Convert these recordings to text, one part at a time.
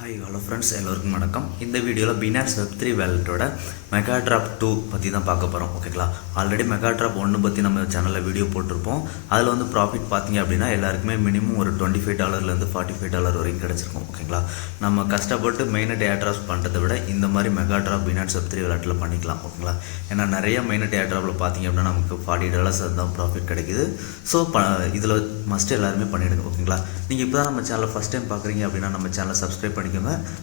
Hi hello friends, எல்லோருக்கும் வணக்கம். இந்த வீடியோவில் பினான்ஸ் வெப்3 வேலட்டோட மெகா ட்ராப் 2 பற்றி தான் பார்க்க போகிறோம். ஓகேங்களா, ஆல்ரெடி மெகா ட்ராப் 1 பற்றி நம்ம சேனலில் வீடியோ போட்டிருப்போம். அதில் வந்து ப்ராஃபிட் பார்த்தீங்க அப்படின்னா எல்லாருக்குமே மினிமம் ஒரு $25 $45 வரைக்கும் கிடச்சிருக்கும். ஓகேங்களா, நம்ம கஷ்டப்பட்டு மெயினட் ஏர்ட்ராப்ஸ் பண்ணுறதை விட இந்த மாதிரி மெகா ட்ராப் பினான்ஸ் வெப்3 வேலட்டில் பண்ணிக்கலாம். ஓகேங்களா, ஏன்னா நிறைய மெயினட் ஏர்ட்ராப்பில் பார்த்தீங்க அப்படின்னா நமக்கு $40 தான் ப்ராஃபிட் கிடைக்குது. ஸோ இதில் மஸ்ட் எல்லாருமே பண்ணிவிடுங்க. ஓகேங்களா, நீங்கள் இப்போ தான் நம்ம சேனலை ஃபஸ்ட் டைம் பார்க்குறீங்க அப்படின்னா நம்ம சேனலை சப்ஸ்கிரைப் பண்ணிக்கோங்க.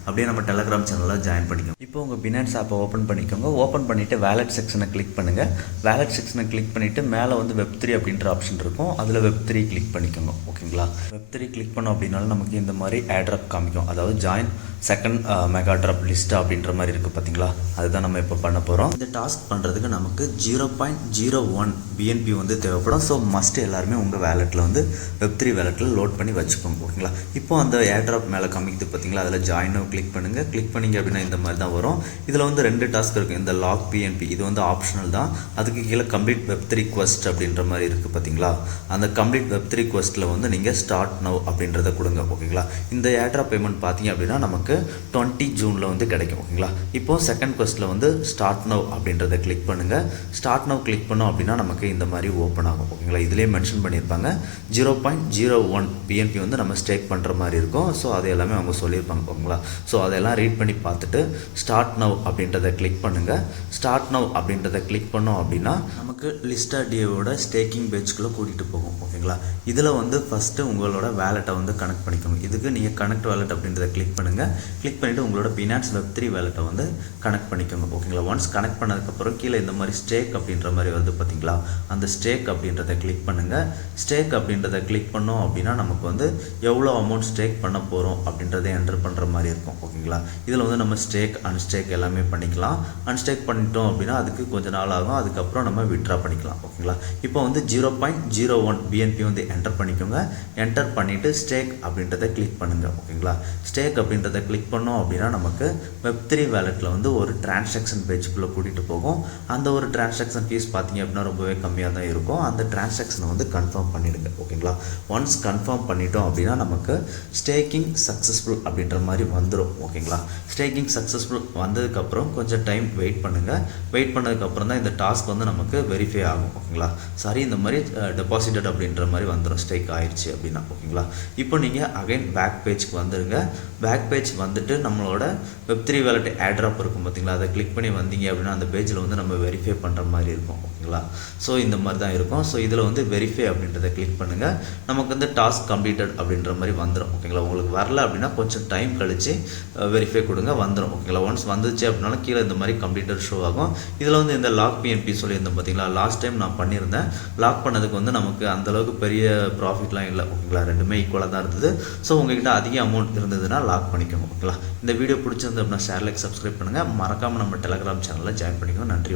அப்படியே நம்ம டெலகிராம் சேனலில் ஜாயின் பண்ணிக்கோங்க. இப்போ உங்கள் பினான்ஸ் ஆப்பை ஓப்பன் பண்ணிக்கோங்க. ஓப்பன் பண்ணிவிட்டு வேலட் செக்ஷனை கிளிக் பண்ணுங்கள். வேலட் செக்ஷனை கிளிக் பண்ணிவிட்டு மேலே வந்து வெப்3 அப்படின்ற ஆப்ஷன் இருக்கும். அதில் வெப்3 கிளிக் பண்ணிக்கோங்க. ஓகேங்களா, வெப்3 கிளிக் பண்ணோம் அப்படின்னாலும் நமக்கு இந்த மாதிரி ஏர்ட்ராப் காமிக்கும். அதாவது join second mega drop list அப்படின்ற மாதிரி இருக்குது பார்த்தீங்களா, அதுதான் நம்ம இப்போ பண்ண போகிறோம். இந்த டாஸ்க் பண்ணுறதுக்கு நமக்கு 0.01 BNB வந்து தேவைப்படும். ஸோ மஸ்ட் எல்லாருமே உங்கள் வேலெட்டில் வந்து வெப்3 வேலெட்டில் லோட் பண்ணி வச்சுக்கோங்க. ஓகேங்களா, இப்போ அந்த ஏர்ட்ராப் மேலே காமிக்குது பார்த்தீங்களா, அதில் ஜாயினோ கிளிக் பண்ணுங்கள். கிளிக் பண்ணிங்க அப்படின்னா இந்த மாதிரி தான் வரும். இதில் வந்து 2 டாஸ்க் இருக்குது. இந்த லாக் BNB இது வந்து ஆப்ஷனல் தான். அதுக்கு கீழே கம்ப்ளீட் வெப்3 குவெஸ்ட் அப்படின்ற மாதிரி இருக்குது பார்த்தீங்களா, அந்த கம்ப்ளீட் வெப்3 குவெஸ்ட்டில் வந்து நீங்கள் ஸ்டார்ட் நவ் அப்படின்றத கொடுங்க. ஓகேங்களா, இந்த ஏர்ட்ராப் பேமெண்ட் பார்த்தீங்க அப்படின்னா நமக்கு 20 ஜூனில் வந்து கிடைக்கும். ஓகேங்களா, இப்போது செகண்ட் குவெஸ்ட்டில் வந்து ஸ்டார்ட் நவ் அப்படின்றத கிளிக் பண்ணுங்கள். ஸ்டார்ட் நவ் கிளிக் பண்ணோம் அப்படின்னா நமக்கு இந்த மாதிரி ஓப்பன் ஆகும். ஓகேங்களா, இதிலே மென்ஷன் பண்ணியிருப்பாங்க 0.01 BNB வந்து நம்ம ஸ்டேக் பண்ணுற மாதிரி இருக்கும். ஸோ அது எல்லாமே அவங்க சொல்லியிருப்பாங்க. ஓகேங்களா, ஸோ அதெல்லாம் ரீட் பண்ணி பார்த்துட்டு ஸ்டார்ட் நவ் அப்படின்றத கிளிக் பண்ணுங்கள். ஸ்டார்ட் நவ் அப்படின்றத கிளிக் பண்ணோம் அப்படின்னா நமக்கு லிஸ்டா டியோட ஸ்டேக்கிங் பேஜ்குள்ளே கூட்டிகிட்டு போகும். ஓகேங்களா, இதில் வந்து ஃபஸ்ட்டு உங்களோட வேலெட்டை வந்து கனெக்ட் பண்ணிக்கோங்க. இதுக்கு நீங்கள் கனெக்ட் வேலெட் அப்படின்றத கிளிக் பண்ணுங்கள். கிளிக் பண்ணிவிட்டு உங்களோட பினான்ஸ் வெப்3 வேலெட்டை வந்து கனெக்ட் பண்ணிக்கோங்க. ஓகேங்களா, ஒன்ஸ் கனெக்ட் பண்ணதுக்கப்புறம் கீழே இந்த மாதிரி ஸ்டேக் அப்படின்ற மாதிரி வருது பார்த்தீங்களா, அந்த ஸ்டேக் அப்படின்றத கிளிக் பண்ணுங்கள். ஸ்டேக் அப்படின்றத கிளிக் பண்ணோம் அப்படின்னா நமக்கு வந்து எவ்வளோ அமௌண்ட் ஸ்டேக் பண்ண போகிறோம் அப்படின்றத என்டர் பண்ணுற மாதிரி இருக்கும். ஓகேங்களா, இதில் வந்து நம்ம ஸ்டேக் அன்ஸ்டேக் எல்லாமே பண்ணிக்கலாம். அன்ஸ்டேக் பண்ணிட்டோம் அப்படின்னா அதுக்கு கொஞ்சம் நாள் ஆகும். அதுக்கப்புறம் நம்ம விட்ரா பண்ணிக்கலாம். ஓகேங்களா, இப்போ வந்து 0.01 BNB வந்து என்டர் பண்ணிக்கோங்க. என்டர் பண்ணிவிட்டு ஸ்டேக் அப்படின்றத கிளிக் பண்ணுங்கள். ஓகேங்களா, ஸ்டேக் அப்படின்றத கிளிக் பண்ணோம் அப்படின்னா நமக்கு வெப்3 வேலெட்டில் வந்து ஒரு டிரான்சாக்ஷன் பேஜுக்குள்ளே கூட்டிகிட்டு போகும். அந்த ஒரு டிரான்சாக்ஷன் ஃபீஸ் பார்த்தீங்க அப்படின்னா ரொம்பவே கம்மியாக தான் இருக்கும். அந்த டிரான்சாக்ஷனை வந்து கன்ஃபார்ம் பண்ணிவிடுங்க. ஓகேங்களா, ஒன்ஸ் கன்ஃபார்ம் பண்ணிட்டோம் அப்படின்னா நமக்கு ஸ்டேக்கிங் சக்ஸஸ்ஃபுல் அப்படின்ற மாதிரி வந்துடும். ஓகேங்களா, ஸ்டேக்கிங் சக்ஸஸ்ஃபுல் வந்ததுக்கப்புறம் கொஞ்சம் டைம் வெயிட் பண்ணுங்கள். வெயிட் பண்ணதுக்கப்புறம் தான் இந்த டாஸ்க் வந்து நமக்கு வெரிஃபை ஆகும். ஓகேங்களா, சாரி இந்த மாதிரி டெபாசிட்டட் அப்படின்ற மாதிரி வந்துடும், ஸ்டேக் ஆயிடுச்சு அப்படின்னா. ஓகேங்களா, இப்போ நீங்கள் அகைன் பேக் பேஜ்க்கு வந்துடுங்க. பேக் பேஜ் வந்துட்டு நம்மளோட வெப்3 வேலெட் ஏர்ட்ராப் இருக்கும் பார்த்தீங்களா, அதை கிளிக் பண்ணி வந்தீங்க அப்படின்னா அந்த பேஜில் வந்து நம்ம வெரிஃபை பண்ணுற மாதிரி இருக்கும். ஓகேங்களா, ஸோ இந்த மாதிரி தான் இருக்கும். ஸோ இதில் வந்து வெரிஃபை அப்படின்றத கிளிக் பண்ணுங்கள். நமக்கு வந்து டாஸ்க் கம்ப்ளீட்டட் அப்படின்ற மாதிரி வந்துடும். ஓகேங்களா, உங்களுக்கு வரல அப்படின்னா கொஞ்சம் டைம் கழித்து வெரிஃபை கொடுங்க, வந்துடும். ஓகேங்களா, ஒன்ஸ் வந்துச்சு அப்படின்னாலும் கீழே இந்த மாதிரி கம்ப்ளீட்டட் ஷோ ஆகும். இதில் வந்து இந்த லாக் BNB சொல்லியிருந்தேன் பார்த்தீங்களா, லாஸ்ட் டைம் நான் பண்ணியிருந்தேன். லாக் பண்ணதுக்கு வந்து நமக்கு அந்தளவுக்கு பெரிய ப்ராஃபிட்லாம் இல்லை. ஓகேங்களா, ரெண்டுமே ஈக்குவலாக தான் இருந்தது. ஸோ உங்கள்கிட்ட அதிக அமௌண்ட் இருந்ததுன்னா லாக் பண்ணிக்கோங்க. ஓகேங்களா, இந்த வீடியோ பிடிச்சிருந்து அப்படின்னா ஷேர் லைக் சப்ஸ்கிரைப் பண்ணுங்கள். மறக்காமல் நம்ம டெலகிராம் சேனலில் ஜாயின் பண்ணிக்கோங்க. நன்றி.